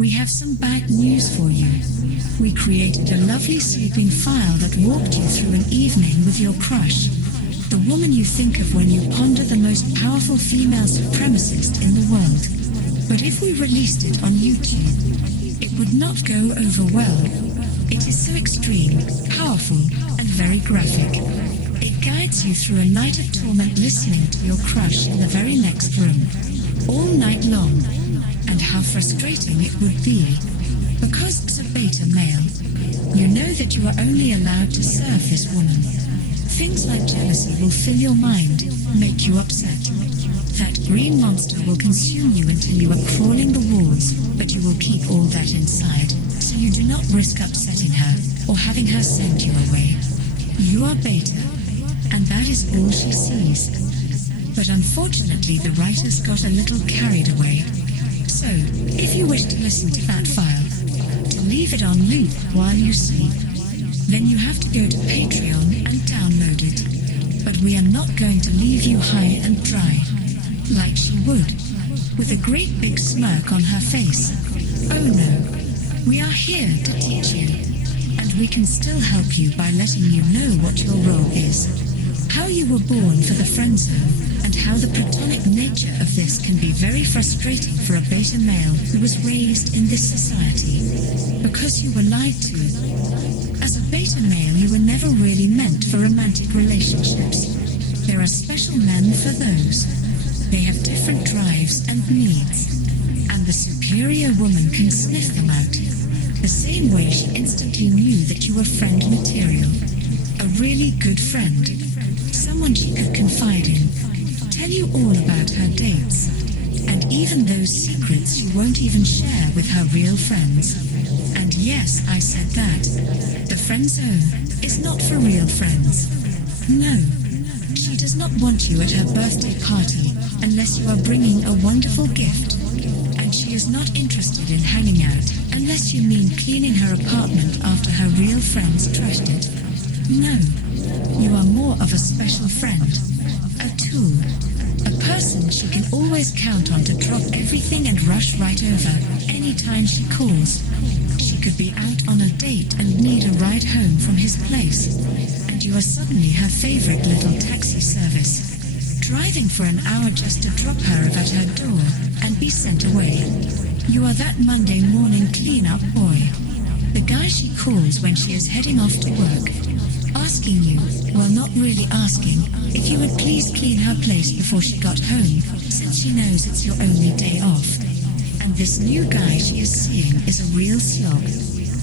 We have some bad news for you. We created a lovely sleeping file that walked you through an evening with your crush. The woman you think of when you ponder the most powerful female supremacist in the world. But if we released it on YouTube, it would not go over well. It is so extreme, powerful, and very graphic. It guides you through a night of torment listening to your crush in the very next room, all night long. And how frustrating it would be. Because it's a beta male, you know that you are only allowed to serve this woman. Things like jealousy will fill your mind, make you upset. That green monster will consume you until you are crawling the walls, but you will keep all that inside, so you do not risk upsetting her, or having her send you away. You are beta, and that is all she sees. But unfortunately the writers got a little carried away. So, if you wish to listen to that file, to leave it on loop while you sleep, then you have to go to Patreon and download it. But we are not going to leave you high and dry, like she would, with a great big smirk on her face. Oh no, we are here to teach you, and we can still help you by letting you know what your role is, how you were born for the Friendzone, and how the Platonic nature of this can be very frustrating for a beta male who was raised in this society, because you were lied to. As a beta male, you were never really meant for romantic relationships. There are special men for those. They have different drives and needs, and the superior woman can sniff them out, the same way she instantly knew that you were friend material, a really good friend, someone she could confide in, tell you all about her dates, and even those secrets she won't even share with her real friends. And yes, I said that. The Friendzone is not for real friends. No. She does not want you at her birthday party unless you are bringing a wonderful gift. And she is not interested in hanging out unless you mean cleaning her apartment after her real friends trashed it. No. You are more of a special friend. A tool. A person she can always count on to drop everything and rush right over anytime she calls. She could be out on a date and need a ride home from his place, and you are suddenly her favorite little taxi service, driving for an hour just to drop her at her door and be sent away. You are that Monday morning clean-up boy, the guy she calls when she is heading off to work, asking you, well, not really asking, if you would please clean her place before she got home, since she knows it's your only day off. And this new guy she is seeing is a real slog.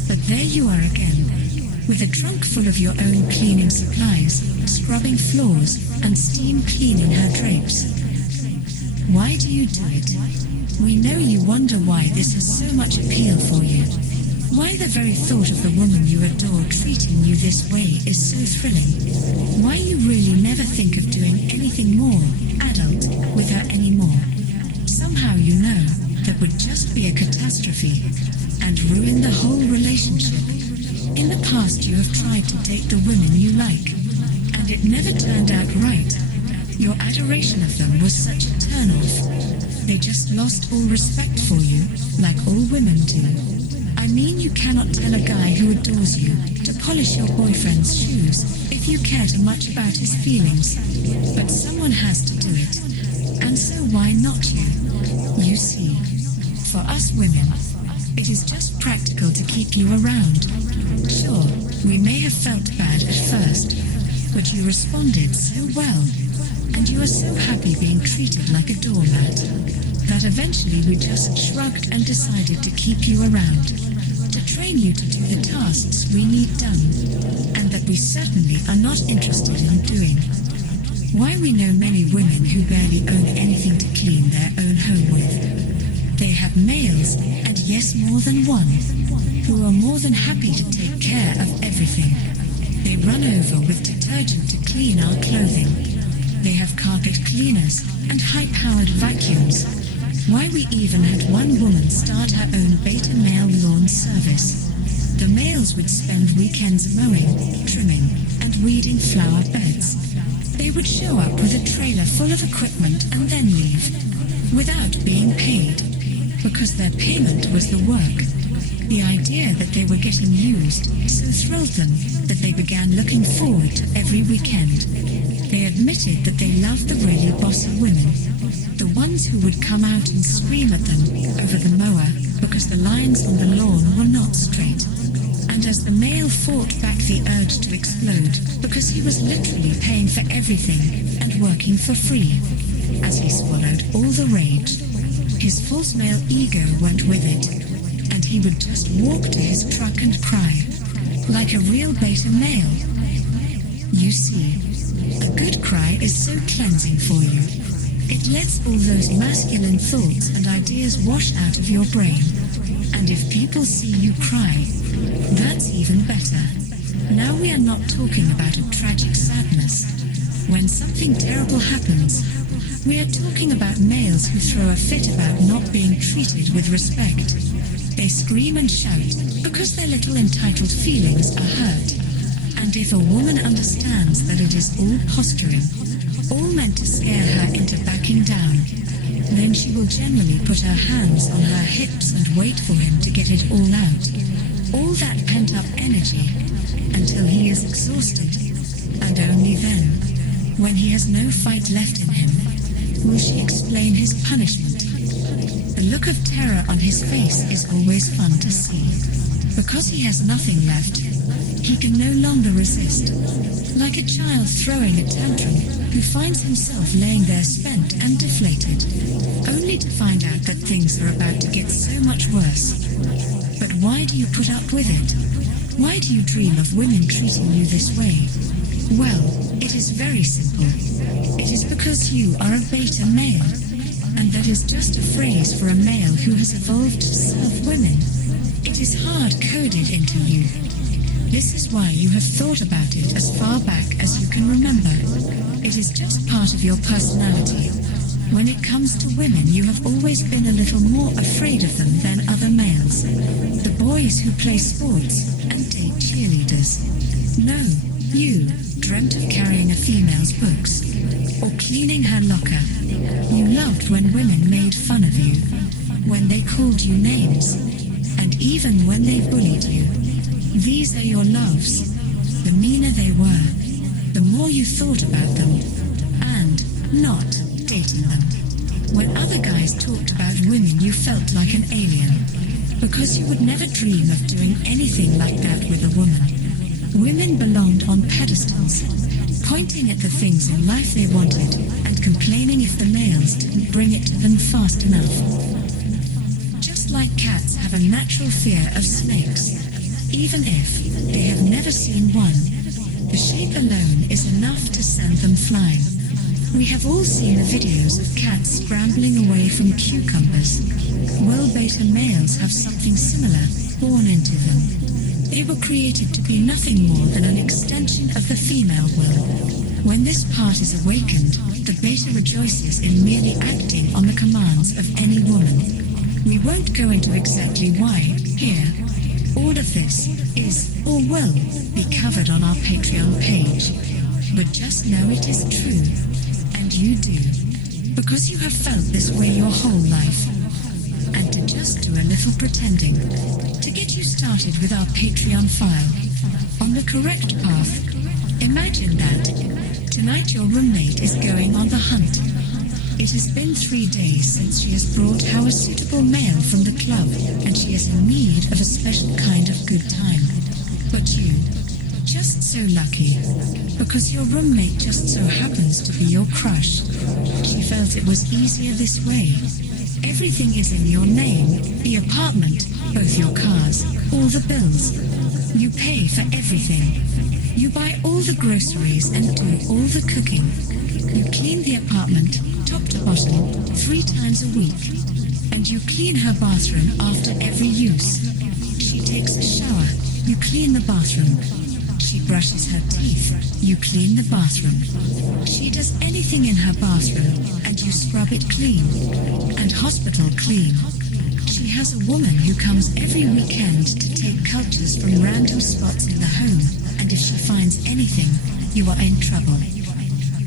But there you are again, with a trunk full of your own cleaning supplies, scrubbing floors, and steam cleaning her drapes. Why do you do it? We know you wonder why this has so much appeal for you. Why the very thought of the woman you adore treating you this way is so thrilling. Why you really never think of doing anything more adult with her anymore. Somehow you know that would just be a catastrophe and ruin the whole relationship. In the past you have tried to date the women you like, and it never turned out right. Your adoration of them was such a turn-off. They just lost all respect for you, like all women do. I mean, you cannot tell a guy who adores you to polish your boyfriend's shoes if you care too much about his feelings. But someone has to do it. And so why not you? You see, for us women, it is just practical to keep you around. Sure, we may have felt bad at first, but you responded so well, and you are so happy being treated like a doormat, that eventually we just shrugged and decided to keep you around, to train you to do the tasks we need done, and that we certainly are not interested in doing. Why we know many women who barely own anything to clean their own home with. They have males, and yes, more than one, who are more than happy to take care of everything. They run over with detergent to clean our clothing. They have carpet cleaners and high-powered vacuums. Why we even had one woman start her own beta male lawn service. The males would spend weekends mowing, trimming, and weeding flower beds. They would show up with a trailer full of equipment and then leave, without being paid. because their payment was the work. The idea that they were getting used so thrilled them that they began looking forward to every weekend. They admitted that they loved the really bossy women, the ones who would come out and scream at them over the mower because the lines on the lawn were not straight. And as the male fought back the urge to explode because he was literally paying for everything and working for free, as he swallowed all the rage, his false male ego went with it, and he would just walk to his truck and cry, like a real beta male. You see, a good cry is so cleansing for you. It lets all those masculine thoughts and ideas wash out of your brain. And if people see you cry, that's even better. Now we are not talking about a tragic sadness. When something terrible happens, we are talking about males who throw a fit about not being treated with respect. They scream and shout because their little entitled feelings are hurt. And if a woman understands that it is all posturing, all meant to scare her into backing down, then she will generally put her hands on her hips and wait for him to get it all out. All that pent-up energy, until he is exhausted. And only then, when he has no fight left in him, will she explain his punishment. The look of terror on his face is always fun to see. Because he has nothing left, he can no longer resist. Like a child throwing a tantrum who finds himself laying there spent and deflated, only to find out that things are about to get so much worse. But why do you put up with it? Why do you dream of women treating you this way? Well, it is very simple. It is because you are a beta male, and that is just a phrase for a male who has evolved to serve women. It is hard-coded into you. This is why you have thought about it as far back as you can remember. It is just part of your personality. When it comes to women, you have always been a little more afraid of them than other males. The boys who play sports and date cheerleaders. No, you dreamt of carrying a female's books or cleaning her locker. You loved when women made fun of you, when they called you names, and even when they bullied you. These are your loves. The meaner they were, the more you thought about them, and not dating them. When other guys talked about women, you felt like an alien, because you would never dream of doing anything like that with a woman. Women belonged on pedestals, pointing at the things in life they wanted, and complaining if the males didn't bring it to them fast enough. Just like cats have a natural fear of snakes, even if they have never seen one, the shape alone is enough to send them flying. We have all seen the videos of cats scrambling away from cucumbers. Well, beta males have something similar born into them. They were created to be nothing more than an extension of the female will. When this part is awakened, the beta rejoices in merely acting on the commands of any woman. We won't go into exactly why here. All of this is, or will, be covered on our Patreon page. But just know it is true. And you do. Because you have felt this way your whole life. And to just do a little pretending. To get you started with our Patreon file. On the correct path. Imagine that. Tonight your roommate is going on the hunt. It has been 3 days since she has brought our suitable male from the club, and she is in need of a special kind of good time. But you, just so lucky, because your roommate just so happens to be your crush. She felt it was easier this way. Everything is in your name, the apartment, both your cars, all the bills. You pay for everything. You buy all the groceries and do all the cooking. You clean the apartment, top to bottom, 3 times a week. And you clean her bathroom after every use. She takes a shower, you clean the bathroom. She brushes her teeth, you clean the bathroom. She does anything in her bathroom, and you scrub it clean. And hospital clean. She has a woman who comes every weekend to take cultures from random spots in the home, and if she finds anything, you are in trouble.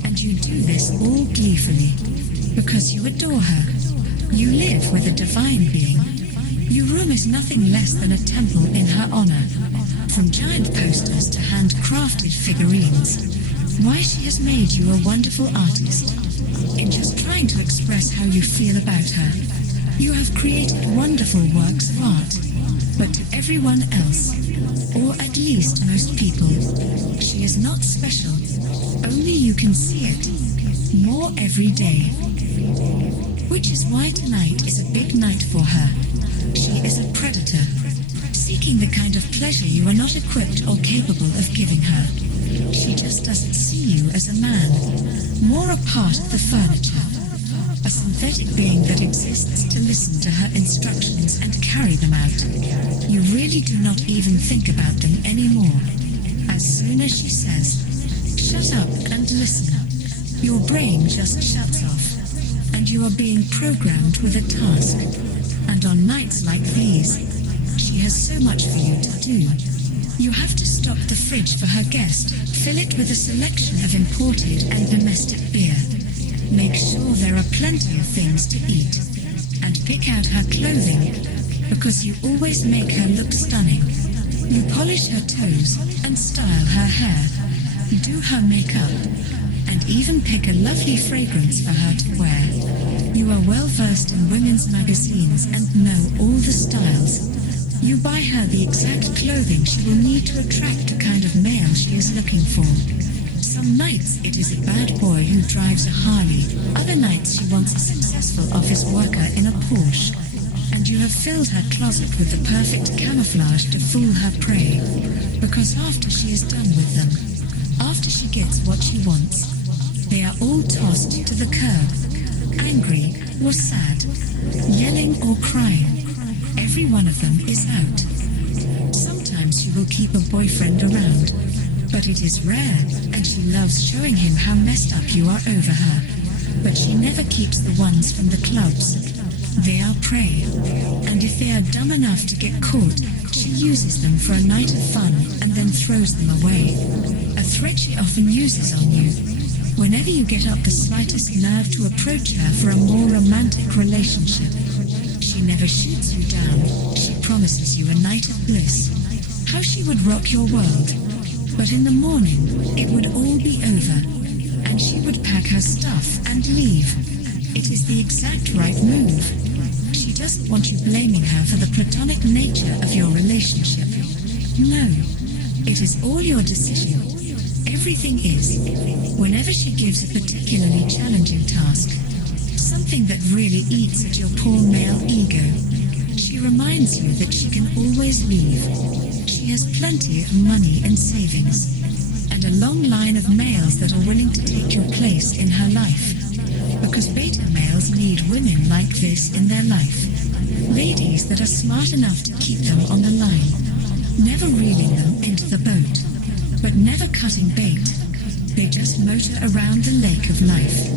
And you do this all gleefully, because you adore her. You live with a divine being. Your room is nothing less than a temple in her honor. From giant posters to handcrafted figurines. Why, she has made you a wonderful artist. In just trying to express how you feel about her, you have created wonderful works of art. But to everyone else, or at least most people, she is not special. Only you can see it. More every day. Which is why tonight is a big night for her. She is a predator, seeking the kind of pleasure you are not equipped or capable of giving her. She just doesn't see you as a man, more a part of the furniture. A synthetic being that exists to listen to her instructions and carry them out. You really do not even think about them anymore. As soon as she says, "Shut up and listen," your brain just shuts off, and you are being programmed with a task. And on nights like these, she has so much for you to do. You have to stock the fridge for her guest, fill it with a selection of imported and domestic beer. Make sure there are plenty of things to eat. And pick out her clothing, because you always make her look stunning. You polish her toes and style her hair. Do her makeup, and even pick a lovely fragrance for her to wear. You are well versed in women's magazines and know all the styles. You buy her the exact clothing she will need to attract the kind of male she is looking for. Some nights it is a bad boy who drives a Harley. Other nights she wants a successful office worker in a Porsche. And you have filled her closet with the perfect camouflage to fool her prey. Because after she is done with them, after she gets what she wants, they are all tossed to the curb. Angry or sad, yelling or crying. Every one of them is out. Sometimes she will keep a boyfriend around, but it is rare, and she loves showing him how messed up you are over her. But she never keeps the ones from the clubs. They are prey, and if they are dumb enough to get caught, she uses them for a night of fun and then throws them away. A threat she often uses on you. Whenever you get up the slightest nerve to approach her for a more romantic relationship, she never shoots you down. She promises you a night of bliss. How she would rock your world. But in the morning, it would all be over, and she would pack her stuff and leave. It is the exact right move. She doesn't want you blaming her for the platonic nature of your relationship. No, it is all your decision. Everything is. Whenever she gives a particularly challenging task, something that really eats at your poor male ego, she reminds you that she can always leave. She has plenty of money and savings, and a long line of males that are willing to take your place in her life. Because beta males need women like this in their life. Ladies that are smart enough to keep them on the line, never reeling them into the boat, but never cutting bait. They just motor around the lake of life,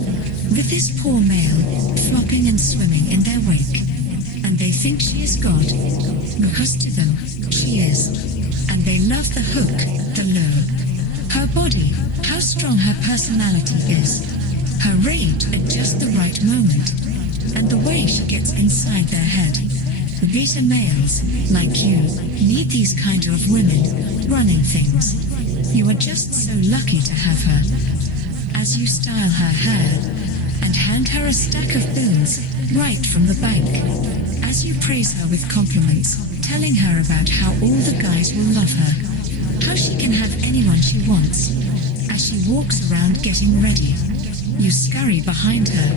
with this poor male flopping and swimming in their wake. And they think she is God, because to them, she is. And they love the hook, the lure. Her body, how strong her personality is. Her rage at just the right moment. And the way she gets inside their head. The beta males, like you, need these kind of women, running things. You are just so lucky to have her. As you style her hair, and hand her a stack of bills, right from the bank. As you praise her with compliments, telling her about how all the guys will love her. How she can have anyone she wants. As she walks around getting ready, you scurry behind her,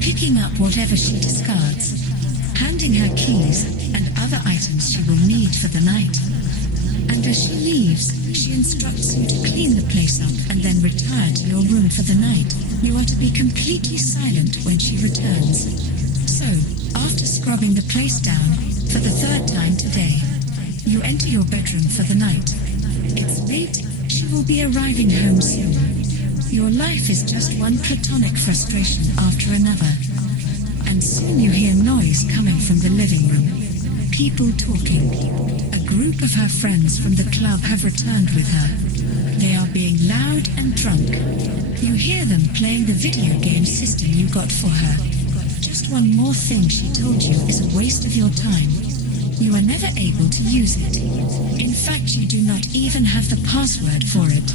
picking up whatever she discards, handing her keys and other items she will need for the night. And as she leaves, she instructs you to clean the place up and then retire to your room for the night. You are to be completely silent when she returns. So, after scrubbing the place down, for the third time today, you enter your bedroom for the night. It's late, she will be arriving home soon. Your life is just one platonic frustration after another. And soon you hear noise coming from the living room. People talking. A group of her friends from the club have returned with her. They are being loud and drunk. You hear them playing the video game system you got for her. just one more thing she told you is a waste of your time. You are never able to use it. In fact, you do not even have the password for it.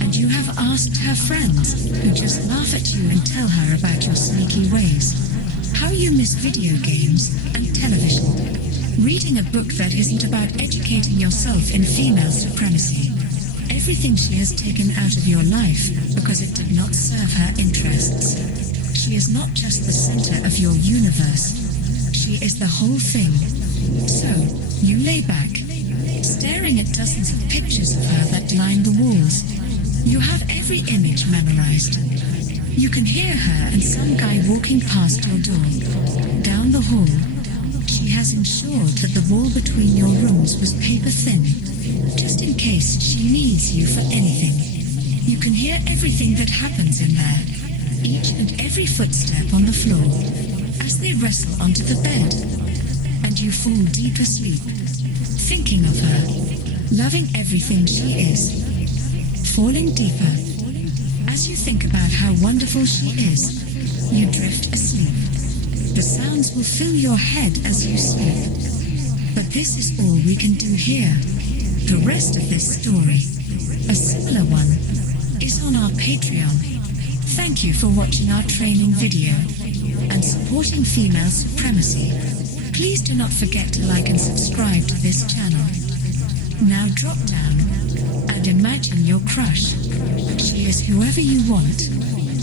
And you have asked her friends, who just laugh at you and tell her about your sneaky ways. How you miss video games and television. Reading a book that isn't about educating yourself in female supremacy. Everything she has taken out of your life because it did not serve her interests. She is not just the center of your universe. She is the whole thing. So, you lay back, staring at dozens of pictures of her that line the walls. You have every image memorized. You can hear her and some guy walking past your door. Down the hall. She has ensured that the wall between your rooms was paper thin, just in case she needs you for anything. You can hear everything that happens in there, each and every footstep on the floor, as they wrestle onto the bed. And you fall deep asleep, thinking of her, loving everything she is, falling deeper. As you think about how wonderful she is, you drift asleep. The sounds will fill your head as you sleep. But this is all we can do here. The rest of this story, a similar one, is on our Patreon. Thank you for watching our training video and supporting female supremacy. Please do not forget to like and subscribe to this channel. Now drop down and imagine your crush. She is whoever you want.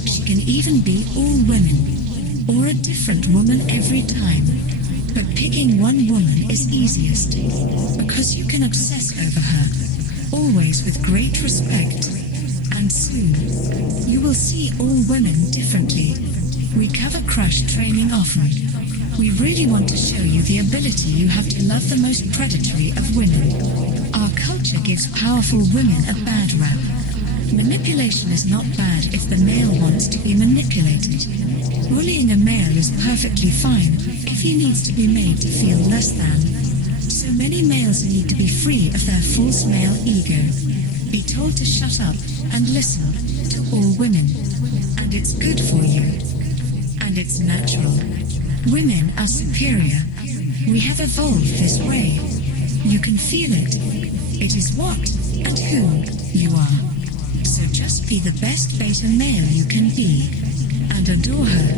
She can even be all women, or a different woman every time. But picking one woman is easiest, because you can obsess over her, always with great respect. And soon, you will see all women differently. We cover crush training often. We really want to show you the ability you have to love the most predatory of women. Our culture gives powerful women a bad rap. Manipulation is not bad if the male wants to be manipulated. Bullying a male is perfectly fine if he needs to be made to feel less than. So many males need to be free of their false male ego. Be told to shut up and listen to all women. And it's good for you. And it's natural. Women are superior. We have evolved this way. You can feel it. It is what and who you are. So just be the best beta male you can be. And adore her.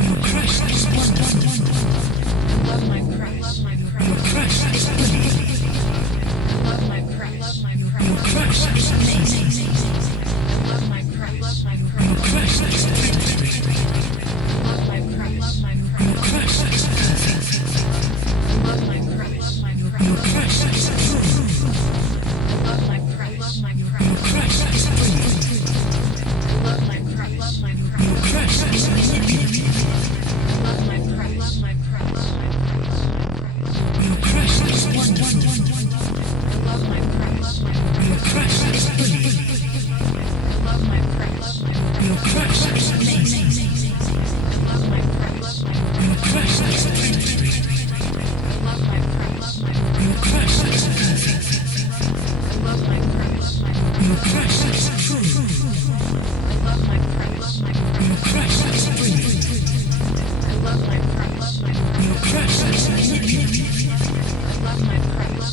Your crush is wonderful. Love my crush. Your crush is brilliant. Love my crush. Your crush is amazing. Love my crush. Your crush is predatory. Love my crush. Your crush is perfect. Love my crush. Your crush is cruel. Love my crush. Your crush is brilliant. Love my crush. Your crush is manipulative. Love my crush. Your crush is wonderful. Love my crush. Your crush is brilliant. Love my crush. Your crush is amazing. Love my crush. Your crush is predatory. Love my crush. Your crush is perfect. Love my crush. Your crush is cruel. Love my crush. Your crush is brilliant. Love my crush. Your crush is manipulative. Love my crush.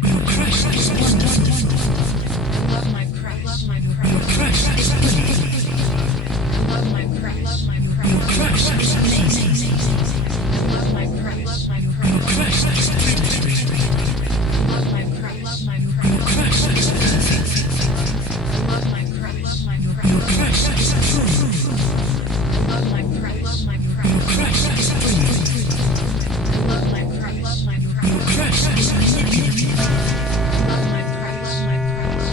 Your crush is wonderful. Love my crush. Your crush is brilliant. Love my crush. Your crush is amazing. Love my crush. Your crush is predatory. Love my crush. Your crush is perfect. Love my crush. Your crush is cruel. Love my crush. Your crush is brilliant. Love my crush. Your crush is manipulative. Love my crush.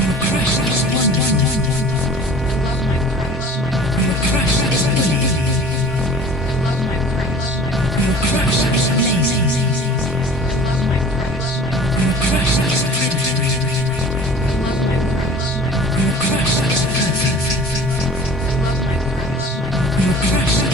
Your crush is wonderful. Love my crush. Your crush is brilliant. Love my crush. Your crush is amazing. Love my crush. Your crush is predatory. Love my crush. Your crush is perfect. Love my crush. Your crush is